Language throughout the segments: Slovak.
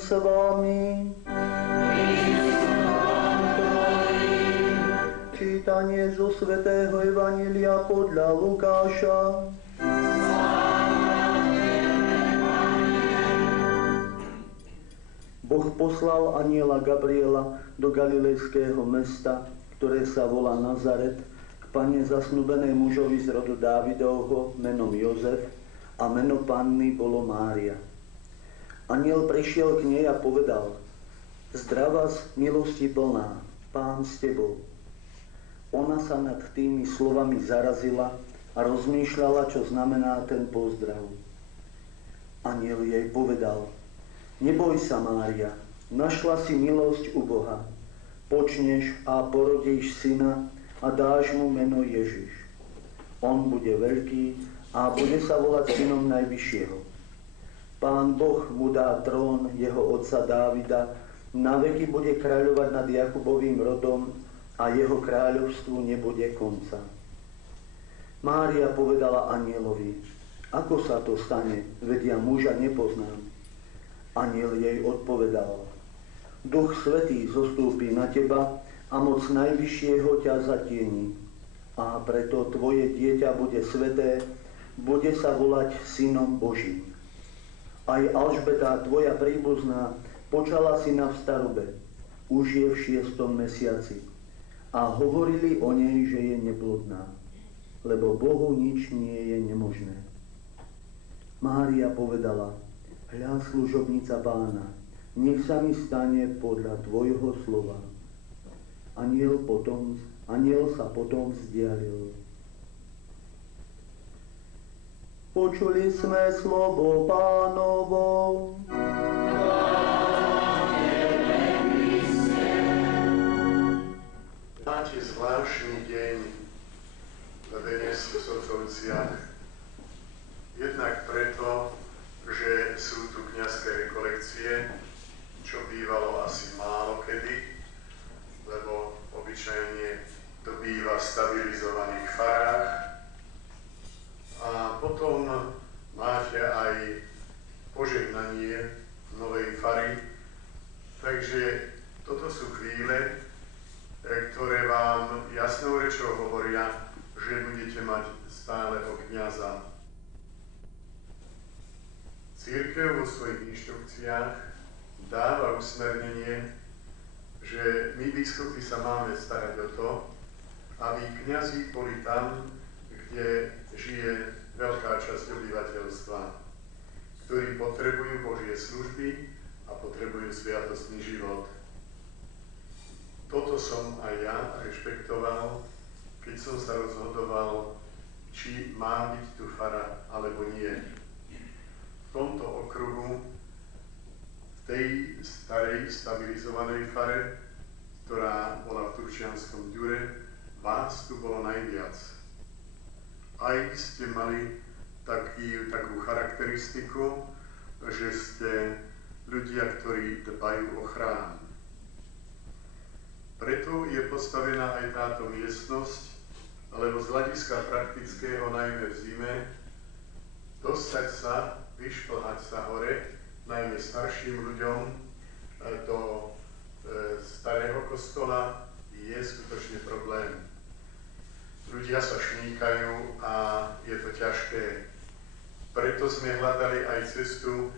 s vami. Čítanie zo svätého Evanjelia podľa Lukáša. Boh poslal anjela Gabriela do galilejského mesta, ktoré sa volá Nazaret, k panne zasnúbenej mužovi z rodu Dávidovho menom Jozef, a meno panny bolo Mária. Anjel prišiel k nej a povedal: Zdravás, milosti plná, Pán s tebou. Ona sa nad tými slovami zarazila a rozmýšľala, čo znamená ten pozdrav. Anjel jej povedal: Neboj sa, Mária, našla si milosť u Boha. Počneš a porodíš syna a dáš mu meno Ježiš. On bude veľký a bude sa volať synom Najvyššieho. Pán Boh mu dá trón jeho otca Dávida, na veky bude kráľovať nad Jakubovým rodom a jeho kráľovstvu nebude konca. Mária povedala anjelovi: Ako sa to stane, veď ja muža nepoznám. Anjel jej odpovedal: Duch Svätý zostúpi na teba a moc Najvyššieho ťa zatieni. A preto tvoje dieťa bude sväté, bude sa volať Synom Božím. Aj Alžbeta, tvoja príbuzná, počala syna v starube. Už je v 6. mesiaci. A hovorili o nej, že je neplodná, lebo Bohu nič nie je nemožné. Mária povedala: Hľa, služobnica Pána, nech sa mi stane podľa tvojho slova. Anjel sa potom vzdialil. Počuli sme slovo Pánovo. Máte zvláštny deň dnes v Socovciach. Jednak preto, že sú tu kňazské rekolekcie, čo bývalo asi málo kedy, lebo obyčajne to býva v stabilizovaných farách. A potom máte aj požehnanie novej fary. Takže toto sú chvíle, ktoré vám jasnou rečou hovoria, že budete mať stáleho kňaza. Cirkev vo svojich inštrukciách dáva usmernenie, že my biskupy sa máme starať o to, aby kňazi boli tam, kde žije veľká časť obyvateľstva, ktorí potrebujú Božie služby a potrebujú sviatostný život. Toto som aj ja rešpektoval, keď som sa rozhodoval, či má byť tu fara alebo nie. V tomto okruhu, v tej starej stabilizovanej fare, ktorá bola v Turčianskom Ďure, vás tu bolo najviac. Aj ste mali takú charakteristiku, že ste ľudia, ktorí dbajú o chrám. Preto je postavená aj táto miestnosť, lebo z hľadiska praktického, najmä v zime, dostať sa, vyšplhať sa hore, najmä starším ľuďom, do starého kostola je skutočne problém. Ľudia sa šmýkajú a je to ťažké. Preto sme hľadali aj cestu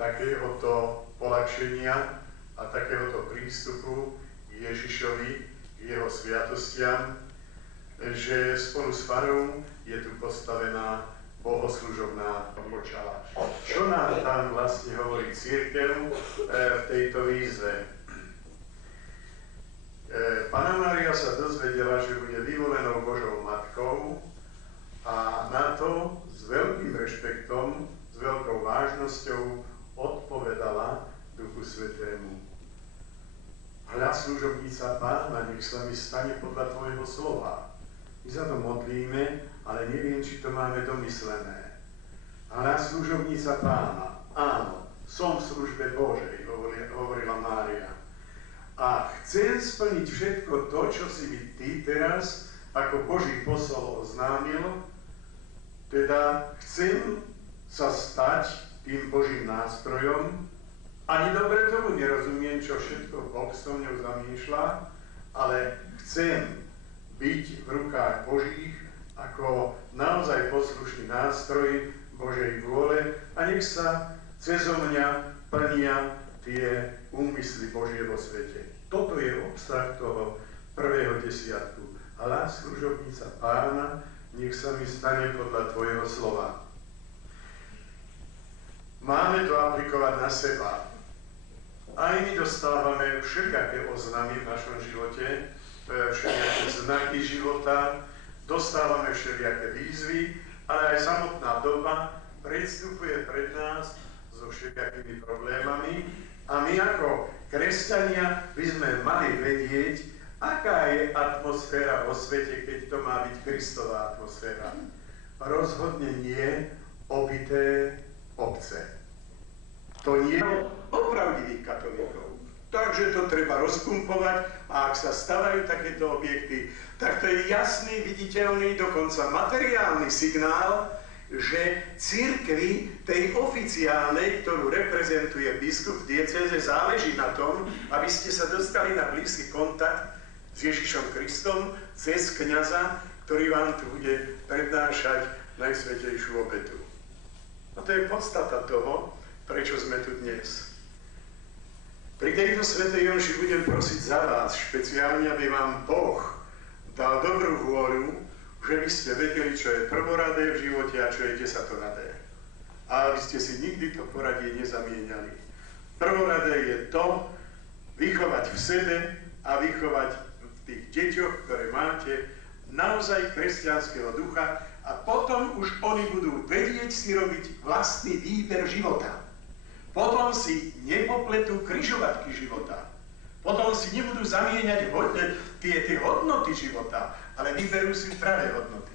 takéhoto poľahčenia a takéhoto prístupu k Ježišovi, k jeho sviatostiam, že spolu s farou je tu postavená bohoslužobná počala. Čo nám tam vlastne hovorí cirkev v tejto výzve? Panna Mária sa dozvedela, že bude vyvolenou Božou matkou a na to s veľkým rešpektom, s veľkou vážnosťou odpovedala Duchu Svätému. Hľa, služobnica Pána, nech sa mi stane podľa tvojho slova. My sa to modlíme, ale neviem, či to máme domyslené. Hľa, služobnica Pána, áno, som v službe Božej, hovorila Mária. A chcem splniť všetko to, čo si mi ty teraz ako Boží posol oznámil, teda chcem sa stať tým Božím nástrojom, Ani dobre tomu nerozumiem, čo všetko Boh so mňou zamýšľa, ale chcem byť v rukách Božích ako naozaj poslušný nástroj Božej vôle a nech sa cezo mňa plnia tie úmysly Božie vo svete. Toto je obsah toho prvého desiatku. Hľa, služobnica Pána, nech sa mi stane podľa tvojho slova. Máme to aplikovať na seba. Aj my dostávame všelijaké oznamy v našom živote, všelijaké znaky života, dostávame všelijaké výzvy, ale aj samotná doba predstupuje pred nás so všelijakými problémami a my ako kresťania by sme mali vedieť, aká je atmosféra vo svete, keď to má byť Kristová atmosféra. Rozhodne nie obité obce. To nie je opravdivých katolíkov. Takže to treba rozpumpovať a ak sa stavajú takéto objekty, tak to je jasný, viditeľný, dokonca materiálny signál, že cirkvi tej oficiálnej, ktorú reprezentuje biskup v diecéze, záleží na tom, aby ste sa dostali na blízky kontakt s Ježišom Kristom cez kňaza, ktorý vám tu bude prednášať najsvätejšiu obetu. A to je podstata toho, prečo sme tu dnes. Pri tejto svätej omši budem prosiť za vás, špeciálne, aby vám Boh dal dobrú vôľu, že by ste vedeli, čo je prvoradé v živote a čo je desatoradé. A aby ste si nikdy to poradie nezamieniali. Prvoradé je to, vychovať v sebe a vychovať v tých deťoch, ktoré máte, naozaj kresťanského ducha a potom už oni budú vedieť si robiť vlastný výber života. Potom si nepopletú križovatky života. Potom si nebudú zamieňať tie hodnoty života, ale vyberú si pravé hodnoty.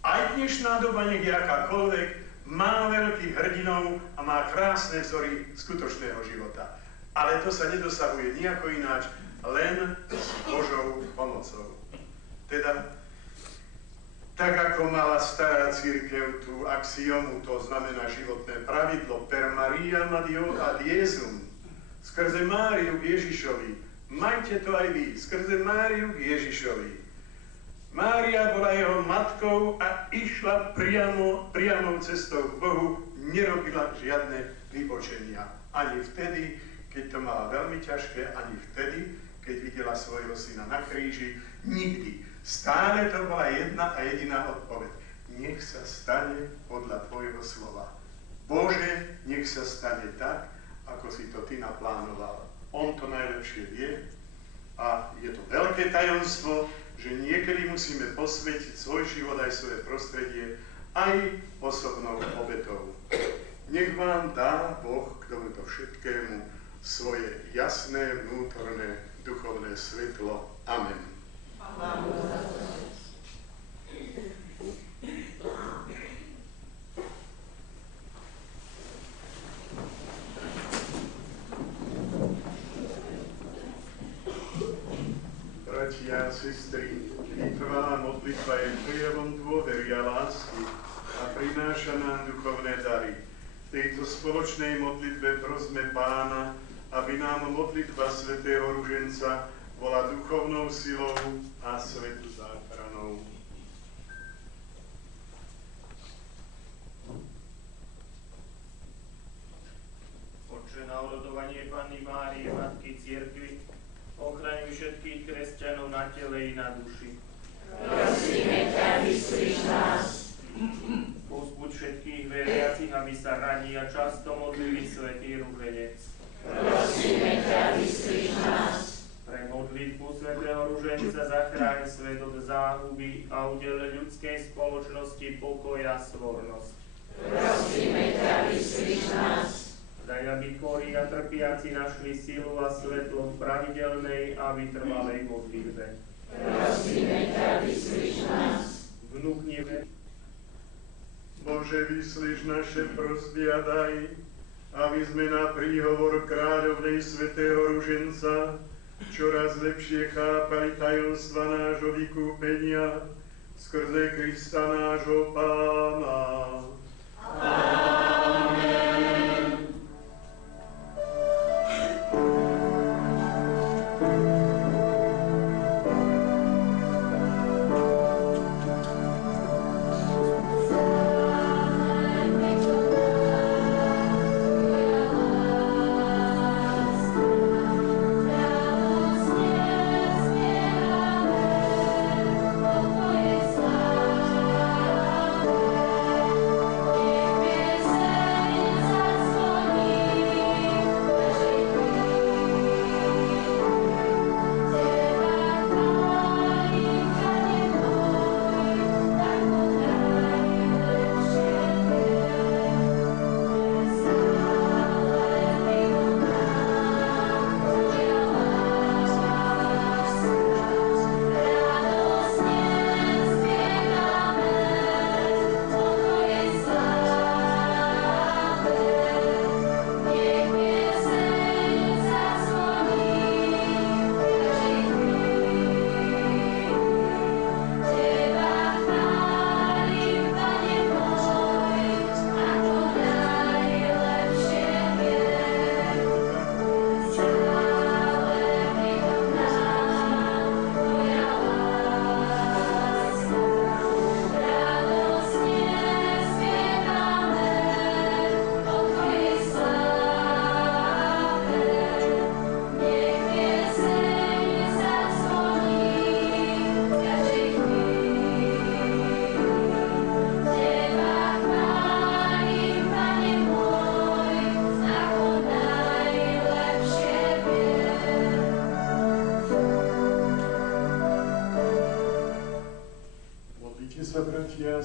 Aj dnešná doba, nech je akákoľvek, má veľkých hrdinov a má krásne vzory skutočného života. Ale to sa nedosahuje nejako ináč, len s Božou pomocou. Teda, tak ako mala stará cirkev tú axiomu, to znamená životné pravidlo, per Mariam ad Iesum, skrze Máriu k Ježišovi. Majte to aj vy, skrze Máriu k Ježišovi. Mária bola jeho matkou a išla priamou cestou k Bohu, nerobila žiadne vybočenia. Ani vtedy, keď to mala veľmi ťažké, ani vtedy, keď videla svojho syna na kríži, nikdy. Stále to bola jedna a jediná odpoveď. Nech sa stane podľa tvojho slova. Bože, nech sa stane tak, ako si to ty naplánoval. On to najlepšie vie a je to veľké tajomstvo, že niekedy musíme posvetiť svoj život aj svoje prostredie aj osobnou obetou. Nech vám dá Boh k tomuto všetkému svoje jasné, vnútorné, duchovné svetlo. Amen. Bratia a sestry, vytrvalá modlitba je prejavom dôvery a lásky a prináša nám duchovné dary. V tejto spoločnej modlitbe prosme Pána, aby nám modlitba svätého Ruženca bola duchovnou silou a svetu záchranou. Otče, na orodovanie Panny Márie, Matky Cirkvi, ochraňuj všetkých kresťanov na tele i na duši. Prosíme ťa, vyslíš nás. Povzbuď všetkých veriacich, aby sa radi a často modlili svätý Ruženec. Prosíme ťa, vyslíš nás. Pre modlitbu svätého Ruženca zachráň svet od záhuby a udel ľudskej spoločnosti pokoj a svornosť. Prosíme ťa, vyslíš nás. Daj, aby chorí a trpiaci našli silu a svetlo v pravidelnej a vytrvalej modlitbe. Prosíme ťa, vyslíš nás. Vnúknime. Bože, vyslíš naše prosby a daj, aby sme na príhovor kráľovnej svätého Ruženca čoraz lepšie chápali tajomstva nášho vykúpenia skrze Krista nášho Pána. Amen.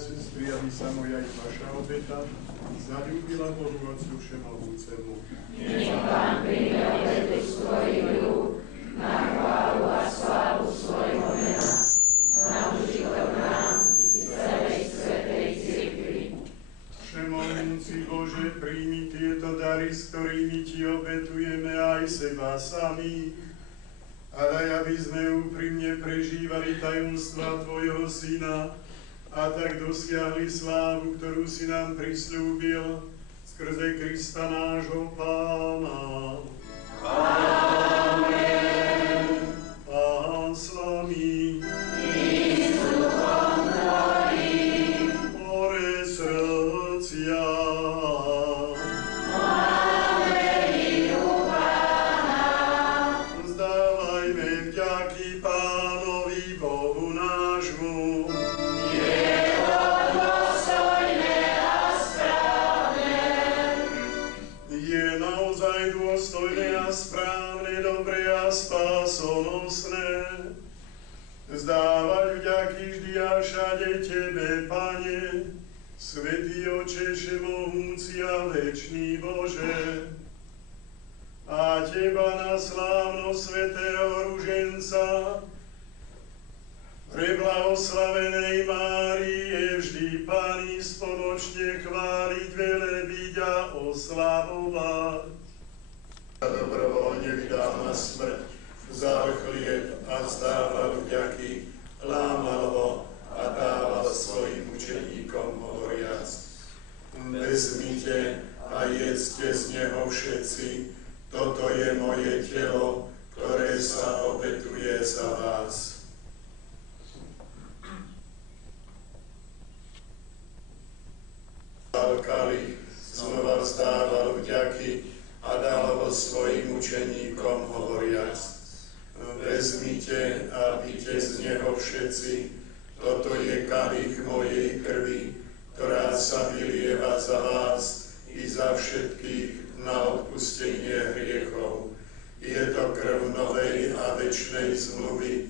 sestry, aby sa moja i vaša obeta zalúbila Bohu Otcu Všemohúcemu. Nech Pán príjme obetu svojich ľúb na chválu a slávu svojho mena, na užitok nám i celej svätej cirkvi. Všemohúci Bože, príjmi tieto dary, s ktorými Ti obetujeme aj seba sami, a daj, aby sme úprimne prežívali tajomstvá Tvojho Syna a tak dosiahli slávu, ktorú si nám prisľúbil skrze Krista nášho Pána. Amen. Pán s vami. I s duchom tvojím. Ore srdcia. Máme ju Pána. Vzdávajme vďaky Pánovi Bohu nášmu. Je to dôstojné a správne. Je naozaj dôstojné a správne, dobré a spásonosné vzdávať vďaky vždy a všade Tebe, Pane, Svätý Oče, Všemohúci a večný Bože, a Teba na slávnosť svätého ruženca, preblahoslavenej Márie, vždy Pani spoločne chváliť, velebiť a oslavovať. Dobrovoľne vydal na smrť za chlieb a vzdával vďaky, lámal ho a dával svojim učeníkom hovoriac: Vezmite a jedzte z neho všetci, toto je moje telo, ktoré sa obetuje za vás. Kalich, znova vzdával vďaky a dal ho svojim učeníkom hovoriac: Vezmite a pite z neho všetci, toto je kalich mojej krvi, ktorá sa vylieva za vás i za všetkých na odpustenie hriechov. Je to krv novej a večnej zmluvy,